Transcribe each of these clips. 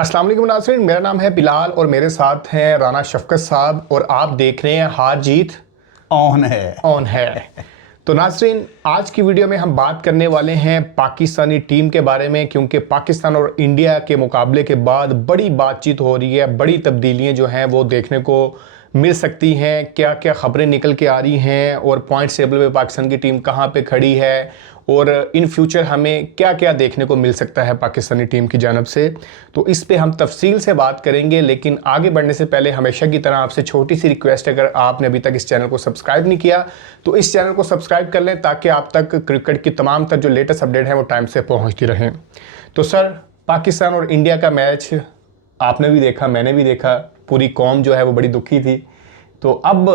अस्सलाम वालेकुम नाज़रीन, मेरा नाम है बिलाल और मेरे साथ हैं राना शफकत साहब और आप देख रहे हैं हार जीत ऑन है। तो नाज़रीन, आज की वीडियो में हम बात करने वाले हैं पाकिस्तानी टीम के बारे में, क्योंकि पाकिस्तान और इंडिया के मुकाबले के बाद बड़ी बातचीत हो रही है, बड़ी तब्दीलियां जो हैं वो देखने को मिल सकती हैं। क्या क्या खबरें निकल के आ रही हैं और पॉइंट टेबल में पाकिस्तान की टीम कहाँ पे खड़ी है और इन फ्यूचर हमें क्या क्या देखने को मिल सकता है पाकिस्तानी टीम की जानब से, तो इस पे हम तफसील से बात करेंगे। लेकिन आगे बढ़ने से पहले हमेशा की तरह आपसे छोटी सी रिक्वेस्ट है, अगर आपने अभी तक इस चैनल को सब्सक्राइब नहीं किया तो इस चैनल को सब्सक्राइब कर लें ताकि आप तक क्रिकेट की तमाम तर जो लेटेस्ट अपडेट है वो टाइम से पहुँचती रहें। तो सर, पाकिस्तान और इंडिया का मैच आपने भी देखा, मैंने भी देखा, पूरी कौम जो है वो बड़ी दुखी थी। तो अब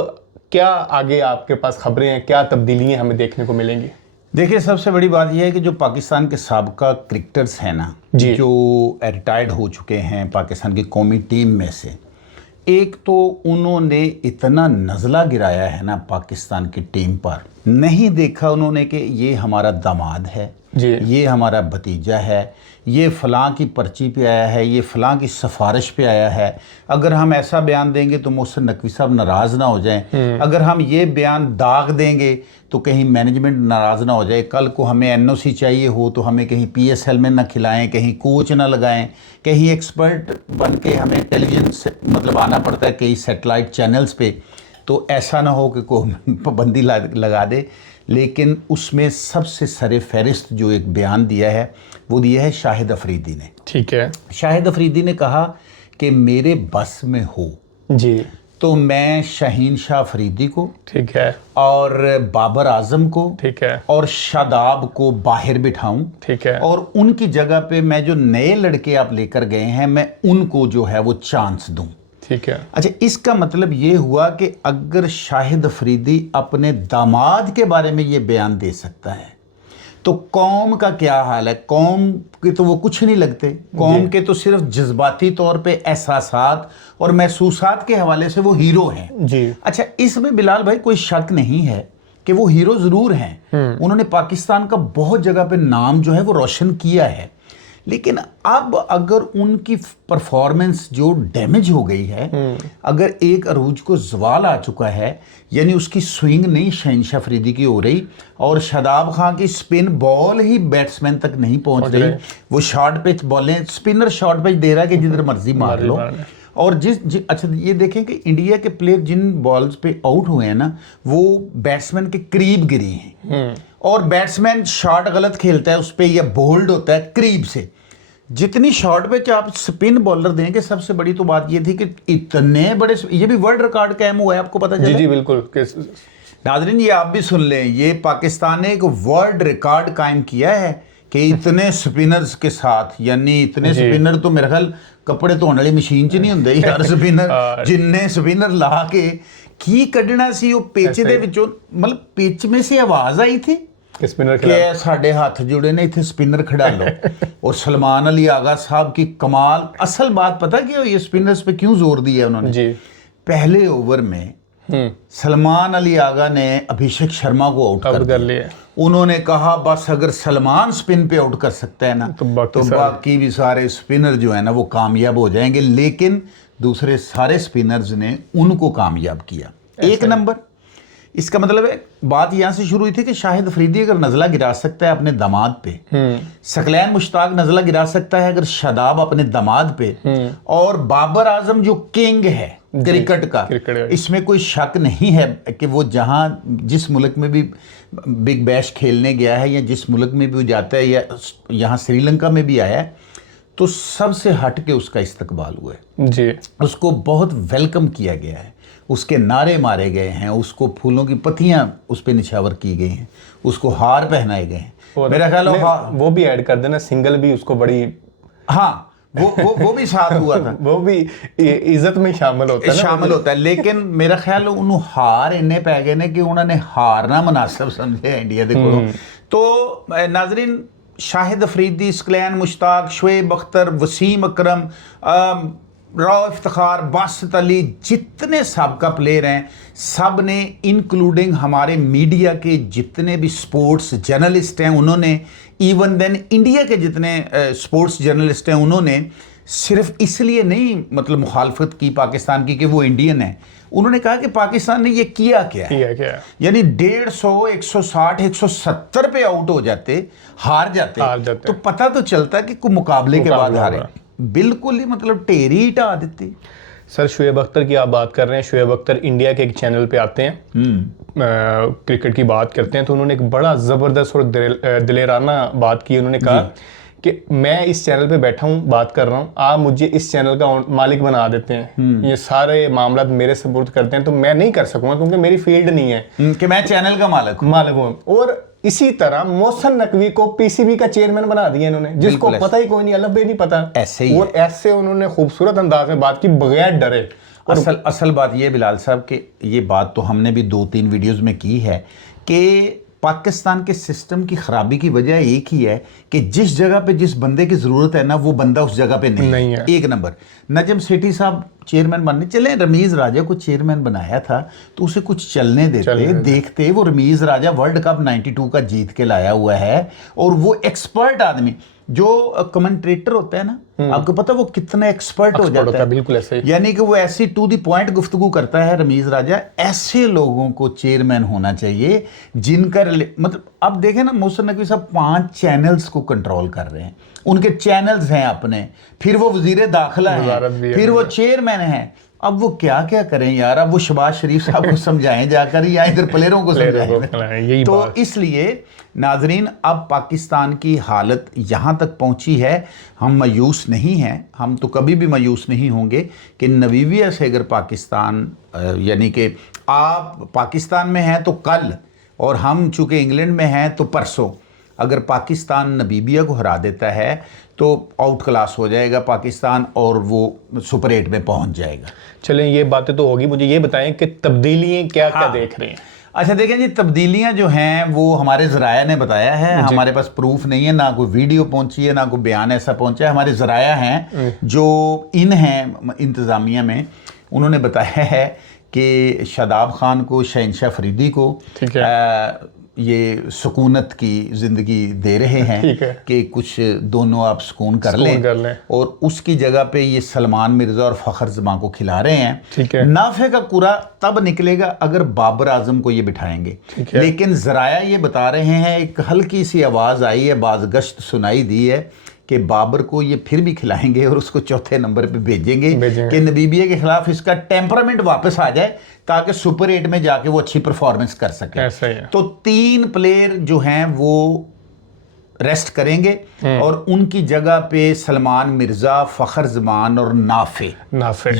क्या आगे आपके पास खबरें हैं, क्या तब्दीलियाँ हमें देखने को मिलेंगी? देखिए, सबसे बड़ी बात यह है कि जो पाकिस्तान के साबका क्रिकेटर्स हैं ना, जो रिटायर्ड हो चुके हैं पाकिस्तान की कौमी टीम में से, एक तो उन्होंने इतना नज़ला गिराया है ना पाकिस्तान की टीम पर। नहीं देखा उन्होंने कि ये हमारा दामाद है, ये हमारा भतीजा है, ये फ़लाँ की पर्ची पे आया है, ये फ़लाँ की सिफारिश पे आया है। अगर हम ऐसा बयान देंगे तो मुझसे नकवी साहब नाराज़ ना हो जाएं। अगर हम ये बयान दाग देंगे तो कहीं मैनेजमेंट नाराज़ ना हो जाए। कल को हमें एनओसी चाहिए हो तो हमें कहीं पीएसएल में ना खिलाएं, कहीं कोच ना लगाएं, कहीं एक्सपर्ट बन के हमें टेलीविजन से मतलब आना पड़ता है कई सैटेलाइट चैनल्स पे। तो ऐसा ना हो कि कोई पाबंदी लगा दे। लेकिन उसमें सबसे सरे फहरिस्त जो एक बयान दिया है वो दिया है शाहिद अफरीदी ने। ठीक है। शाहिद अफरीदी ने कहा कि मेरे बस में हो जी तो मैं शाहीन शाह अफरीदी को, ठीक है, और बाबर आजम को, ठीक है, और शादाब को बाहर बिठाऊं, ठीक है, और उनकी जगह पे मैं जो नए लड़के आप लेकर गए हैं मैं उनको जो है वो चांस दूं। ठीक है। अच्छा, इसका मतलब ये हुआ कि अगर शाहिद अफरीदी अपने दामाद के बारे में ये बयान दे सकता है तो कौम का क्या हाल है? कौम के तो वो कुछ नहीं लगते, कौम के तो सिर्फ जज्बाती तौर पे एहसासात और महसूसात के हवाले से वो हीरो हैं जी। अच्छा, इसमें बिलाल भाई कोई शक नहीं है कि वो हीरो ज़रूर हैं। उन्होंने पाकिस्तान का बहुत जगह पे नाम जो है वो रोशन किया है। लेकिन अब अगर उनकी परफॉर्मेंस जो डैमेज हो गई है, अगर एक अरूज को जवाल आ चुका है, यानी उसकी स्विंग नहीं शहनशाह अफरीदी की हो रही और शादाब खान की स्पिन बॉल ही बैट्समैन तक नहीं पहुंच रही, वो शॉर्ट पिच बॉलें, स्पिनर शॉर्ट पिच दे रहा है कि जिधर मर्जी मार लो। और अच्छा ये देखें कि इंडिया के प्लेयर जिन बॉल्स पे आउट हुए हैं ना वो बैट्समैन के करीब गिरी हैं, और बैट्समैन शॉट गलत खेलता है उस पर या बोल्ड होता है करीब से। जितनी शॉर्ट पिच आप स्पिन बॉलर देंगे, सबसे बड़ी तो बात ये थी कि इतने बड़े, ये भी वर्ल्ड रिकॉर्ड कायम हुआ है, आपको पता चला? जी जी बिल्कुल। नाज़रीन, ये आप भी सुन लें, ये पाकिस्तान ने एक वर्ल्ड रिकॉर्ड कायम किया है कि इतने स्पिनर्स के साथ, यानी इतने स्पिनर तो मेरे ख्याल कपड़े धोने वाली मशीन च नहीं होंगे यार स्पिनर, जिन्ने स्पिनर ला के की कढ़ना सी वो पिच दे विचों, मतलब पिच में से आवाज़ आई थी स्पिनर कि साढ़े हाथ जुड़े ने, इतने स्पिनर खड़ा लो। और सलमान अली आगा साहब की कमाल। असल बात पता क्या, ये स्पिनर्स पे क्यों जोर दिया उन्होंने जी? पहले ओवर में सलमान अली आगा ने अभिषेक शर्मा को आउट कर लिया। उन्होंने कहा बस अगर सलमान स्पिन पे आउट कर सकता है ना तो बाकी भी सारे स्पिनर जो है ना वो कामयाब हो जाएंगे। लेकिन दूसरे सारे स्पिनर्स ने उनको कामयाब किया। एक नंबर, इसका मतलब है बात यहां से शुरू हुई थी कि शाहिद अफरीदी अगर नज़ला गिरा सकता है अपने दामाद पे, सकलैन मुश्ताक नज़ला गिरा सकता है अगर शादाब अपने दामाद पे, और बाबर आजम जो किंग है क्रिकेट का, इसमें कोई शक नहीं है कि वो जहां जिस मुल्क में भी बिग बैश खेलने गया है या जिस मुल्क में भी वो जाता है या यहाँ श्रीलंका में भी आया है तो सबसे हट के उसका इस्तकबाल हुआ है जी। उसको बहुत वेलकम किया गया है, उसके नारे मारे गए हैं, उसको फूलों की पत्तियां उस पर निछावर की गई हैं, उसको हार पहनाए गए हैं। मेरा ख्याल वो भी ऐड कर देना, सिंगल भी उसको बड़ी, हाँ वो भी साथ हुआ था वो भी इज्जत में शामिल होता है। लेकिन मेरा ख्याल उन्होंने हार इन्ने पै गए ने कि उन्होंने हारना मुनासिब समझे इंडिया के कोलों। तो नाजरीन, शाहिद अफरीदी, सकलैन मुश्ताक, शुएब अख्तर, वसीम अकरम, राव इफ्तिखार, बासित अली, जितने साबका प्लेयर हैं सब ने, इंक्लूडिंग हमारे मीडिया के जितने भी स्पोर्ट्स जर्नलिस्ट हैं उन्होंने, इवन देन इंडिया के जितने स्पोर्ट्स जर्नलिस्ट हैं उन्होंने सिर्फ इसलिए नहीं मतलब मुखालफत की पाकिस्तान की कि वो इंडियन है, उन्होंने कहा कि पाकिस्तान ने ये किया क्या है। यानी 150, 160, 170 पे आउट हो जाते, हार जाते तो पता तो चलता कि कोई मुकाबले के बाद हारे। बिल्कुल ही मतलब ढेरी ही ढा देते। सर शुएब अख्तर की आप बात कर रहे हैं, शुएब अख्तर इंडिया के एक चैनल पे आते हैं, क्रिकेट की बात करते हैं, तो उन्होंने एक बड़ा ज़बरदस्त और दिलेराना बात की। उन्होंने कहा कि मैं इस चैनल पे बैठा हूँ, बात कर रहा हूँ, आप मुझे इस चैनल का मालिक बना देते हैं, ये सारे मामला मेरे सपोर्ट करते हैं, तो मैं नहीं कर सकूंगा क्योंकि मेरी फील्ड नहीं है कि मैं चैनल का मालिक हूँ। और इसी तरह मोहसिन नकवी को पीसीबी का चेयरमैन बना दिया इन्होंने, जिसको पता ही कोई नहीं, अलग भी नहीं पता। ऐसे ही और ऐसे उन्होंने खूबसूरत अंदाज में बात की बगैर डरे। असल बात ये बिलाल साहब कि ये बात तो हमने भी 2-3 वीडियोस में की है कि पाकिस्तान के सिस्टम की खराबी की वजह एक ही है कि जिस जगह पे जिस बंदे की जरूरत है ना, वो बंदा उस जगह पे नहीं है। एक नंबर नजम सेठी साहब चेयरमैन बनने चले, रमीज राजा को चेयरमैन बनाया था तो उसे कुछ चलने देते देखते। वो रमीज राजा वर्ल्ड कप 92 का जीत के लाया हुआ है और वो एक्सपर्ट आदमी, जो कमेंट्रेटर होता है ना, आपको पता वो कितना एक्सपर्ट हो जाता है। बिल्कुल ऐसे, यानी कि वो ऐसी टू द पॉइंट गुफ्तगू करता है रमीज राजा। ऐसे लोगों को चेयरमैन होना चाहिए जिनका मतलब अब देखें ना, मोहसिन नकवी साहब 5 चैनल्स को कंट्रोल कर रहे हैं, उनके चैनल्स हैं अपने, फिर वो वजीर दाखिला है, फिर वो चेयरमैन है। अब वो क्या क्या करें यार, अब वो शहबाज शरीफ साहब को समझाएं जाकर या इधर प्लेयरों को समझाएं। तो इसलिए नाजरीन अब पाकिस्तान की हालत यहाँ तक पहुँची है, हम मायूस नहीं हैं, हम तो कभी भी मायूस नहीं होंगे कि नवीबिया से अगर पाकिस्तान यानी कि आप पाकिस्तान में हैं तो कल, और हम चूँकि इंग्लैंड में हैं तो परसों, अगर पाकिस्तान नमीबिया को हरा देता है तो आउट क्लास हो जाएगा पाकिस्तान और वो सुपर 8 में पहुंच जाएगा। चलें ये बातें तो होगी, मुझे ये बताएं कि तब्दीलियाँ क्या क्या देख रहे हैं। अच्छा देखें जी, तब्दीलियां जो हैं वो हमारे ज़राया ने बताया है, हमारे पास प्रूफ नहीं है, ना कोई वीडियो पहुंची है, ना कोई बयान ऐसा पहुंचा है। हमारे ज़राया हैं जो इन हैं इंतज़ामिया में, उन्होंने बताया है कि शादाब खान को, शहनशाह फरीदी को ये सुकूनत की ज़िंदगी दे रहे हैं कि कुछ दोनों आप सुकून कर लें, और उसकी जगह पे ये सलमान मिर्ज़ा और फ़खर ज़मां को खिला रहे हैं। नाफे का कुरा तब निकलेगा अगर बाबर आजम को ये बिठाएंगे। लेकिन ज़राया ये बता रहे हैं, एक हल्की सी आवाज़ आई है, बाज़गश्त सुनाई दी है कि बाबर को ये फिर भी खिलाएंगे और उसको चौथे नंबर पे भेजेंगे कि नमीबिया के खिलाफ इसका टेम्परामेंट वापस आ जाए ताकि सुपर 8 में जाके वो अच्छी परफॉर्मेंस कर सके। तो 3 प्लेयर जो हैं वो रेस्ट करेंगे और उनकी जगह पे सलमान मिर्जा, फखर जमान और नाफे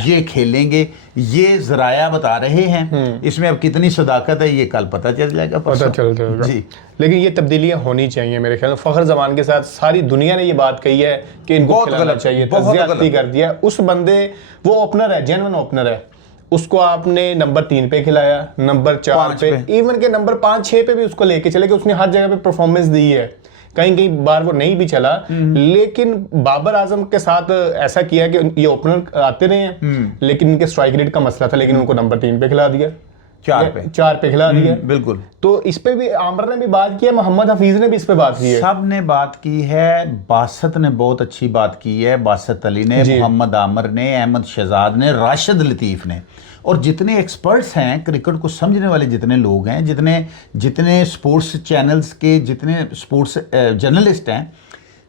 ये खेलेंगे। ये ज़राया बता रहे हैं, इसमें अब कितनी सदाकत है ये कल पता चल जाएगा, पता चल जाएगा जी। लेकिन ये तब्दीलियां होनी चाहिए मेरे ख्याल में। फखर जमान के साथ सारी दुनिया ने ये बात कही है कि इनको खिलाना चाहिए, ज्यादती कर दिया। उस बंदे वो ओपनर है, जेन्युइन ओपनर है, उसको आपने नंबर 3 पे खिलाया, नंबर 4 पे, इवन के नंबर 5-6 पे भी उसको लेके चले गए। उसने हर जगह पे परफॉर्मेंस दी है, कहीं कहीं बार वो नहीं भी चला, लेकिन बाबर आजम के साथ ऐसा किया कि ये ओपनर आते रहे हैं, लेकिन इनके स्ट्राइक रेट का मसला था, लेकिन उनको नंबर 3 पे खिला दिया, 4 पे खिला दिया। बिल्कुल। तो इस पे भी आमर ने भी बात की है, मोहम्मद हफीज ने भी इस पे बात की है, सब ने बात की है। बासत ने बहुत अच्छी बात की है, बासत अली ने, मोहम्मद आमर ने, अहमद शहजाद ने, राशिद लतीफ़ ने, और जितने एक्सपर्ट्स हैं, क्रिकेट को समझने वाले जितने लोग हैं, जितने स्पोर्ट्स चैनल्स के जितने स्पोर्ट्स जर्नलिस्ट हैं,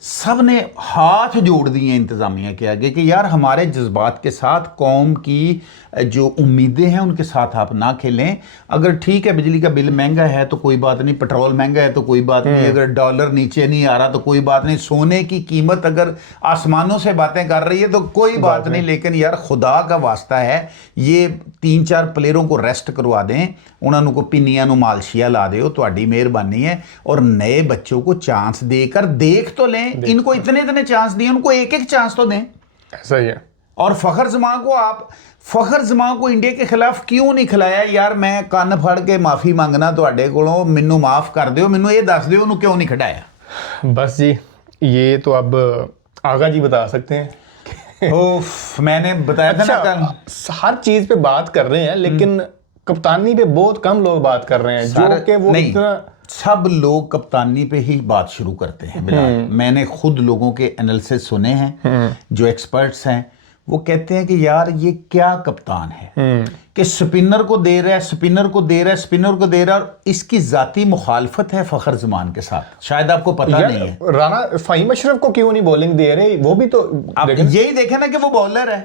सब ने हाथ जोड़ दिए इंतज़ामिया के आगे कि यार हमारे जज्बात के साथ, कौम की जो उम्मीदें हैं उनके साथ आप ना खेलें। अगर ठीक है बिजली का बिल महंगा है तो कोई बात नहीं, पेट्रोल महंगा है तो कोई बात नहीं, अगर डॉलर नीचे नहीं आ रहा तो कोई बात नहीं, सोने की कीमत अगर आसमानों से बातें कर रही है तो कोई बात नहीं, लेकिन यार खुदा का वास्ता है ये 3-4 प्लेयरों को रेस्ट करवा दें, उन्होंने को पिनियां मालशिया ला दो, तो मेहरबानी है। और नए बच्चों को चांस देकर देख तो लें, इनको इतने चांस दिए, उनको एक चांस तो दें। ऐसा ही है। और फखर जमां को इंडिया के खिलाफ क्यों नहीं खिलाया? यार मैं कान फड़ के माफी मांगना तुहाडे कोलों, मैनू माफ कर दियो, मैनू ये दस दियो उन्होंने क्यों नहीं खिलाया। बस जी ये तो अब आगा जी बता सकते हैं। मैंने बताया था ना कल, हर चीज पे बात कर रहे हैं लेकिन कप्तानी पे बहुत कम लोग बात कर रहे हैं, जो कि वो इतना सब लोग कप्तानी पे ही बात शुरू करते हैं बिलाल। मैंने खुद लोगों के एनालिसिस सुने हैं जो एक्सपर्ट्स हैं, वो कहते हैं कि यार ये क्या कप्तान है कि स्पिनर को दे रहा है, स्पिनर को दे रहा है, स्पिनर को दे रहा है, और इसकी जाती मुखालफत है फखर जमान के साथ। शायद आपको पता नहीं है। राना फहीम अशरफ को क्यों नहीं बॉलिंग दे रहे? वो भी तो आप यही देखें ना कि वो बॉलर है,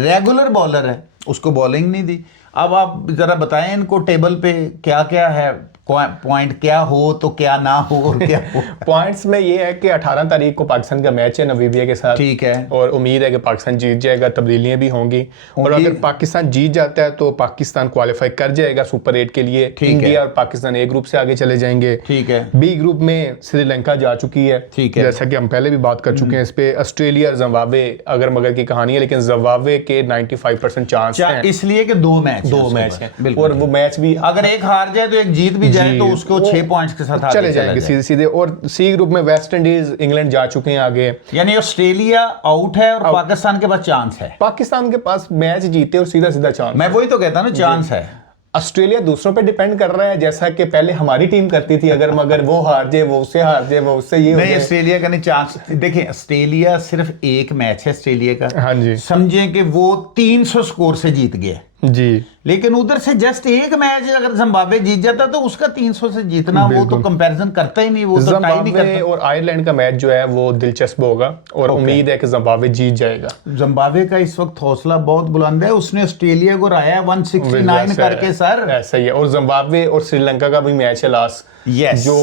रेगुलर बॉलर है, उसको बॉलिंग नहीं दी। अब आप जरा बताएं इनको टेबल पे क्या क्या है, पॉइंट क्या हो तो क्या ना हो और क्या हो। पॉइंट्स में ये है कि 18 तारीख को पाकिस्तान का मैच है नामीबिया के साथ, ठीक है, और उम्मीद है कि पाकिस्तान जीत जाएगा, तब्दीलियां भी होंगी, और अगर पाकिस्तान जीत जाता है तो पाकिस्तान क्वालिफाई कर जाएगा सुपर 8 के लिए। इंडिया और पाकिस्तान ए ग्रुप से आगे चले जाएंगे। ठीक है, बी ग्रुप में श्रीलंका जा चुकी है, ठीक है, जैसा कि हम पहले भी बात कर चुके हैं इस पे। ऑस्ट्रेलिया और जिम्बाब्वे अगर मगर की कहानी है, लेकिन जिम्बाब्वे के 95% चांस है, इसलिए कि दो मैच है, और वो मैच भी अगर एक हार जाए तो एक जीत भी जाए तो उसको 6 पॉइंट्स के साथ चले जाएंगे सीधे सीधे। और सी ग्रुप में वेस्ट इंडीज, इंग्लैंड जा चुके हैं आगे, यानी ऑस्ट्रेलिया आउट है और पाकिस्तान के पास चांस है। पाकिस्तान के पास मैच जीते और सीधा सीधा चांस। मैं वही तो कहता हूं ना, चांस है। ऑस्ट्रेलिया दूसरों पे डिपेंड कर रहा है, जैसा कि पहले हमारी टीम करती थी, अगर मगर वो हार जाए, वो उससे हार जाए, वो उससे ये नहीं, ऑस्ट्रेलिया का नहीं चांस। देखिए ऑस्ट्रेलिया सिर्फ एक मैच है ऑस्ट्रेलिया का, हाँ जी, समझे कि वो 300 स्कोर से जीत गया जी, लेकिन उधर से जस्ट एक मैच अगर जिम्बाब्वे जीत जाता तो उसका 300 से जीतना, वो तो कंपैरिजन करता ही नहीं, वो तो टाई नहीं करता। और आयरलैंड का मैच जो है वो दिलचस्प होगा, और उम्मीद है कि जिम्बाब्वे जीत जाएगा। जिम्बाब्वे का इस वक्त हौसला बहुत बुलंद है, उसने ऑस्ट्रेलिया को हराया 169 करके सर। ऐसा ही है, और जिम्बाब्वे और श्रीलंका का भी मैच है लास्ट, जो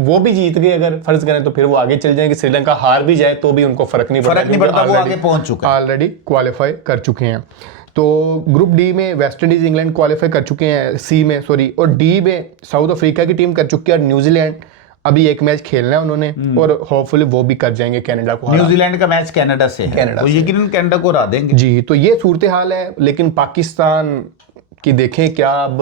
वो भी जीत गए अगर फर्ज करें तो फिर वो आगे चल जाएंगे। श्रीलंका हार भी जाए तो भी उनको फर्क नहीं पड़ता, वो आगे पहुंच चुका है, ऑलरेडी क्वालिफाई कर चुके हैं। तो ग्रुप डी में वेस्ट इंडीज, इंग्लैंड क्वालिफाई कर चुके हैं, सी में सॉरी, और डी में साउथ अफ्रीका की टीम कर चुकी है, और न्यूजीलैंड अभी एक मैच खेलना है उन्होंने, और होपफुली वो भी कर जाएंगे कनाडा को। न्यूजीलैंड का मैच कनाडा से है, तो यकीनन कनाडा को हरा देंगे जी। तो ये सूरत हाल है, लेकिन पाकिस्तान की देखें क्या अब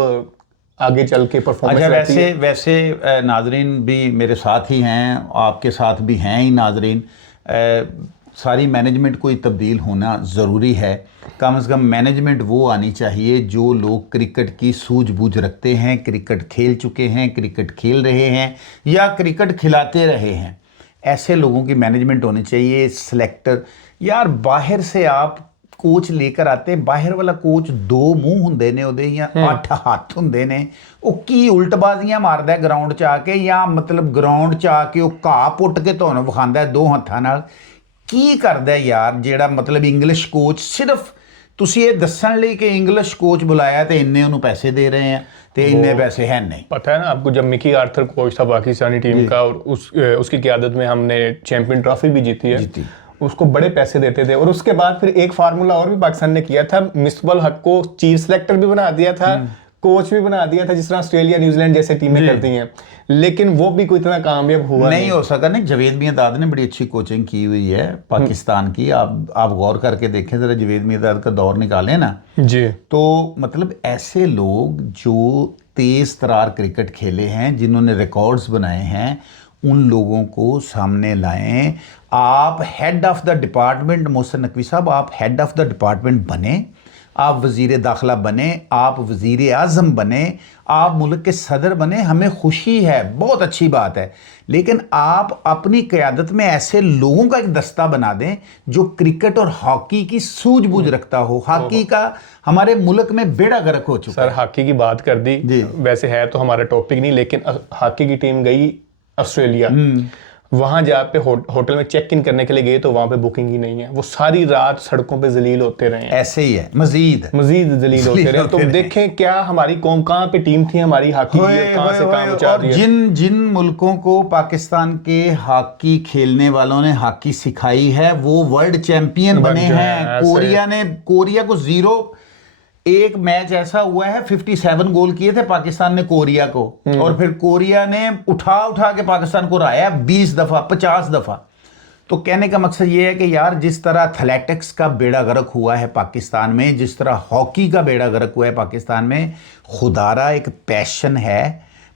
आगे चल के परफॉर्मेंस। अच्छा, वैसे नाजरीन भी मेरे साथ ही हैं, आपके साथ भी हैं ही नाजरीन, सारी मैनेजमेंट को तब्दील होना ज़रूरी है। कम से कम मैनेजमेंट वो आनी चाहिए जो लोग क्रिकेट की सूझबूझ रखते हैं, क्रिकेट खेल चुके हैं, क्रिकेट खेल रहे हैं या क्रिकेट खिलाते रहे हैं, ऐसे लोगों की मैनेजमेंट होनी चाहिए। सिलेक्टर यार बाहर से आप कोच लेकर आते हैं, बाहर वाला कोच 2 मूँह होंदे ने ਉਹਦੇ ਜਾਂ 8 ਹੱਥ ਹੁੰਦੇ ਨੇ, ਉਹ ਕੀ ਉਲਟਬਾਜ਼ੀਆਂ ਮਾਰਦਾ ਗਰਾਊਂਡ 'ਚ ਆ ਕੇ, ਜਾਂ ਮਤਲਬ ਗਰਾਊਂਡ 'ਚ ਆ ਕੇ ਉਹ ਘਾਹ ਪੁੱਟ ਕੇ ਤੁਹਾਨੂੰ ਵਿਖਾਉਂਦਾ 2 ਹੱਥਾਂ ਨਾਲ। ਕੀ ਕਰਦਾ ਯਾਰ ਜਿਹੜਾ ਮਤਲਬ ਇੰਗਲਿਸ਼ ਕੋਚ ਸਿਰਫ ਤੁਸੀਂ ਇਹ ਦੱਸਣ ਲਈ ਕਿ ਇੰਗਲਿਸ਼ ਕੋਚ बुलाया तो इन्ने ਉਹਨੂੰ पैसे दे रहे हैं तो इन्ने पैसे हैं नहीं। पता है ना आपको, जब मिकी आर्थर कोच था पाकिस्तानी टीम का, और उसकी क़यादत में हमने चैंपियन ट्रॉफी भी जीती है, उसको बड़े पैसे देते थे। और उसके बाद फिर एक फार्मूला और भी पाकिस्तान ने किया था, मिसबाह हक को चीफ सेलेक्टर भी बना दिया था, कोच भी बना दिया था, जिस तरह ऑस्ट्रेलिया न्यूजीलैंड जैसे टीमें करती हैं, लेकिन वो भी कोई इतना कामयाब हुआ नहीं हो सका। नहीं, जावेद मियांदाद ने बड़ी अच्छी कोचिंग की हुई है पाकिस्तान की, आप गौर करके देखें जरा, जावेद मियांदाद का दौर निकालें ना जी, तो मतलब ऐसे लोग जो तेज तरार क्रिकेट खेले हैं, जिन्होंने रिकॉर्ड्स बनाए हैं, उन लोगों को सामने लाएं। आप head of the department, Mohsin Naqvi साहब, आप हेड ऑफ द डिपार्टमेंट बने, आप वज़ीर दाखिला बने, आप वज़ीर आज़म बने, आप मुल्क के सदर बने, हमें खुशी है, बहुत अच्छी बात है, लेकिन आप अपनी क़यादत में ऐसे लोगों का एक दस्ता बना दें जो क्रिकेट और हॉकी की सूझबूझ रखता हो। हॉकी का हमारे मुल्क में बेड़ा गर्क हो चुका है। सर हॉकी की बात कर दी, वैसे है तो हमारा टॉपिक नहीं, लेकिन हॉकी की टीम गई ऑस्ट्रेलिया, वहां जहाँ पे होटल में चेक इन करने के लिए गए तो वहां पे बुकिंग ही नहीं है, वो सारी रात सड़कों पे जलील होते रहे हैं। ऐसे ही है, मजीद जलील होते रहे। तो देखें क्या हमारी कौम, कहाँ पे टीम थी हमारी हॉकी की, कहाँ से काम उचार रही है। जिन मुल्कों को पाकिस्तान के हॉकी खेलने वालों ने हॉकी सिखाई है वो वर्ल्ड चैंपियन बने हैं। कोरिया को 0, एक मैच ऐसा हुआ है 57 गोल किए थे पाकिस्तान ने कोरिया को, और फिर कोरिया ने उठा के पाकिस्तान को हराया 20 दफा, 50 दफा। तो कहने का मकसद ये है कि यार जिस तरह एथलेटिक्स का बेड़ा गर्क हुआ है पाकिस्तान में, जिस तरह हॉकी का बेड़ा गर्क हुआ है पाकिस्तान में, खुदारा एक पैशन है,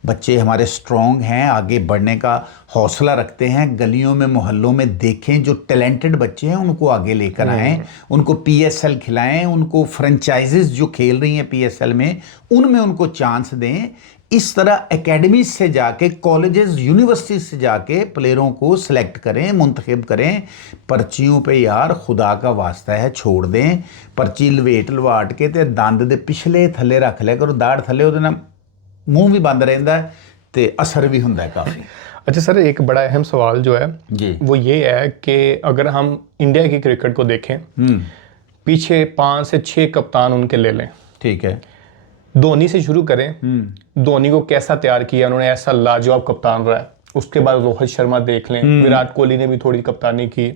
बच्चे हमारे स्ट्रॉन्ग हैं, आगे बढ़ने का हौसला रखते हैं। गलियों में मोहल्लों में देखें जो टैलेंटेड बच्चे हैं उनको आगे लेकर आएँ, उनको PSL खिलाएं, उनको फ्रेंचाइजेस जो खेल रही हैं PSL में उनमें उनको चांस दें। इस तरह एकेडमी से जाके, कॉलेजेस, यूनिवर्सिटी से जाके प्लेयरों को सिलेक्ट करें, मुंतखब करें। पर्चियों पे यार खुदा का वास्ता है छोड़ दें, पर्ची लवेट लवाट के ते दंद दे पिछले थले रख लिया करो, दाड़ थले, ਉਹਦੇ ਨਾਲ ਮੂੰਹ भी बंद रहता है तो असर भी होता है काफ़ी। अच्छा सर, एक बड़ा अहम सवाल जो है जी, वो ये है कि अगर हम इंडिया की क्रिकेट को देखें, पीछे 5 से 6 कप्तान उनके ले लें, ठीक है, धोनी से शुरू करें। धोनी को कैसा तैयार किया उन्होंने, ऐसा लाजवाब कप्तान रहा है। उसके बाद रोहित शर्मा देख लें, विराट कोहली ने भी थोड़ी कप्तानी की।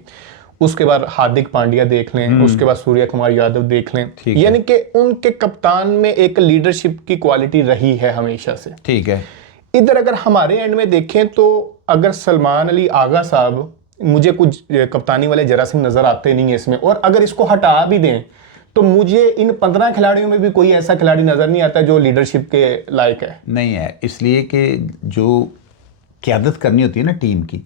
उसके बाद हार्दिक पांड्या देख लें, उसके बाद सूर्य कुमार यादव देख लें। यानी कि उनके कप्तान में एक लीडरशिप की क्वालिटी रही है हमेशा से। ठीक है। इधर अगर हमारे एंड में देखें तो अगर सलमान अली आगा साहब, मुझे कुछ कप्तानी वाले जरासीम नजर आते नहीं है इसमें, और अगर इसको हटा भी दें तो मुझे इन 15 खिलाड़ियों में भी कोई ऐसा खिलाड़ी नजर नहीं आता जो लीडरशिप के लायक है। नहीं है, इसलिए कि जो क़यादत करनी होती है ना टीम की,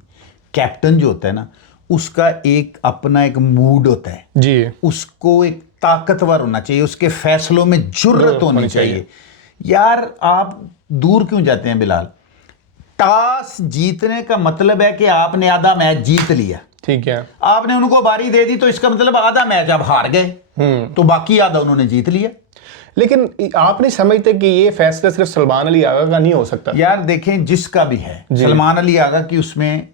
कैप्टन जो होता है ना, उसका एक अपना एक मूड होता है जी, उसको एक ताकतवर होना चाहिए, उसके फैसलों में जुर्रत होनी चाहिए। यार आप दूर क्यों जाते हैं बिलाल? टॉस जीतने का मतलब है कि आपने आधा मैच जीत लिया, ठीक है, आपने उनको बारी दे दी तो इसका मतलब आधा मैच आप हार गए, तो बाकी आधा उन्होंने जीत लिया। लेकिन आप नहीं समझते कि ये फैसला सिर्फ सलमान अली आगा का नहीं हो सकता? यार देखें, जिसका भी है, सलमान अली आगा की उसमें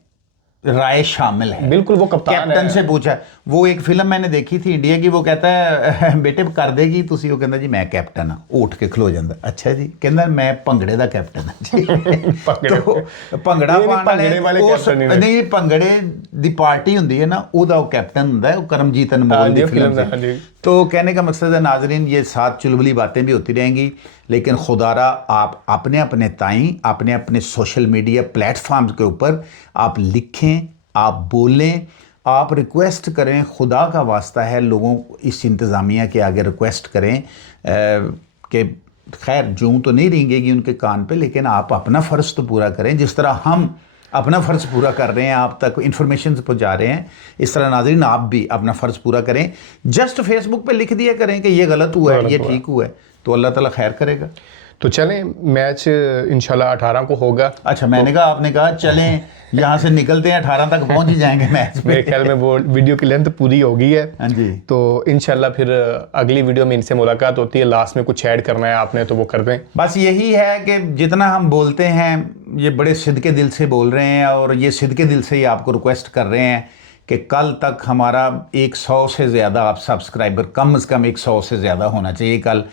राय शामिल है। बिल्कुल, वो कप्तान कैप्टन से पूछा, वो एक फिल्म मैंने देखी थी इंडिया की, वो कहता है बेटे कर देगी तुसी, वो कहता जी मैं कैप्टन हाँ, उठ के खलो जाता, अच्छा जी, कहता मैं भंगड़े का कैप्टन हाँ जी। तो ਭੰਗੜਾ ਭੰਗੜੇ ਵਾਲੇ ਕੈਪਟਨ नहीं, ਭੰਗੜੇ ਦੀ ਪਾਰਟੀ ਹੁੰਦੀ है ना, ਉਹਦਾ ਉਹ कैप्टन ਹੁੰਦਾ है, वो करमजीत अनमोल ਦੀ फिल्म से। तो कहने का मकसद है नाजरीन, ये साथ चुलबुली बातें भी होती रहेंगी, लेकिन खुदारा आप अपने अपने ताईं, अपने अपने सोशल मीडिया प्लेटफॉर्म्स के ऊपर आप लिखें, आप बोलें, आप रिक्वेस्ट करें, खुदा का वास्ता है लोगों को इस इंतज़ामिया के आगे रिक्वेस्ट करें कि खैर जूं तो नहीं रेंगेगी उनके कान पे, लेकिन आप अपना फ़र्ज़ तो पूरा करें। जिस तरह हम अपना फ़र्ज़ पूरा कर रहे हैं, आप तक इन्फॉर्मेशन पहुंचा रहे हैं, इस तरह नाज़रीन आप भी अपना फ़र्ज़ पूरा करें। जस्ट फेसबुक पे लिख दिया करें कि ये गलत हुआ है, ये ठीक हुआ है, तो अल्लाह ताला खैर करेगा। तो चलें, मैच इंशाल्लाह 18 को होगा। अच्छा, मैंने कहा, आपने कहा चलें, यहाँ से निकलते हैं, 18 तक पहुँच ही जाएंगे मैच में। मेरे ख्याल में वो वीडियो की लेंथ पूरी हो गई है। हाँ जी, तो इंशाल्लाह फिर अगली वीडियो में इनसे मुलाकात होती है। लास्ट में कुछ ऐड करना है आपने तो वो कर दें। बस यही है कि जितना हम बोलते हैं ये बड़े सिद्के दिल से बोल रहे हैं, और ये सिद्के दिल से ही आपको रिक्वेस्ट कर रहे हैं कि कल तक हमारा 100 से ज़्यादा आप सब्सक्राइबर, कम से कम 100 से ज़्यादा होना चाहिए कल।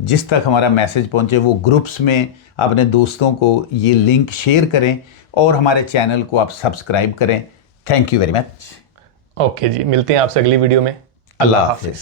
जिस तक हमारा मैसेज पहुंचे वो ग्रुप्स में अपने दोस्तों को ये लिंक शेयर करें, और हमारे चैनल को आप सब्सक्राइब करें। Thank you very much. Okay जी, मिलते हैं आपसे अगली वीडियो में। अल्लाह हाफिज़।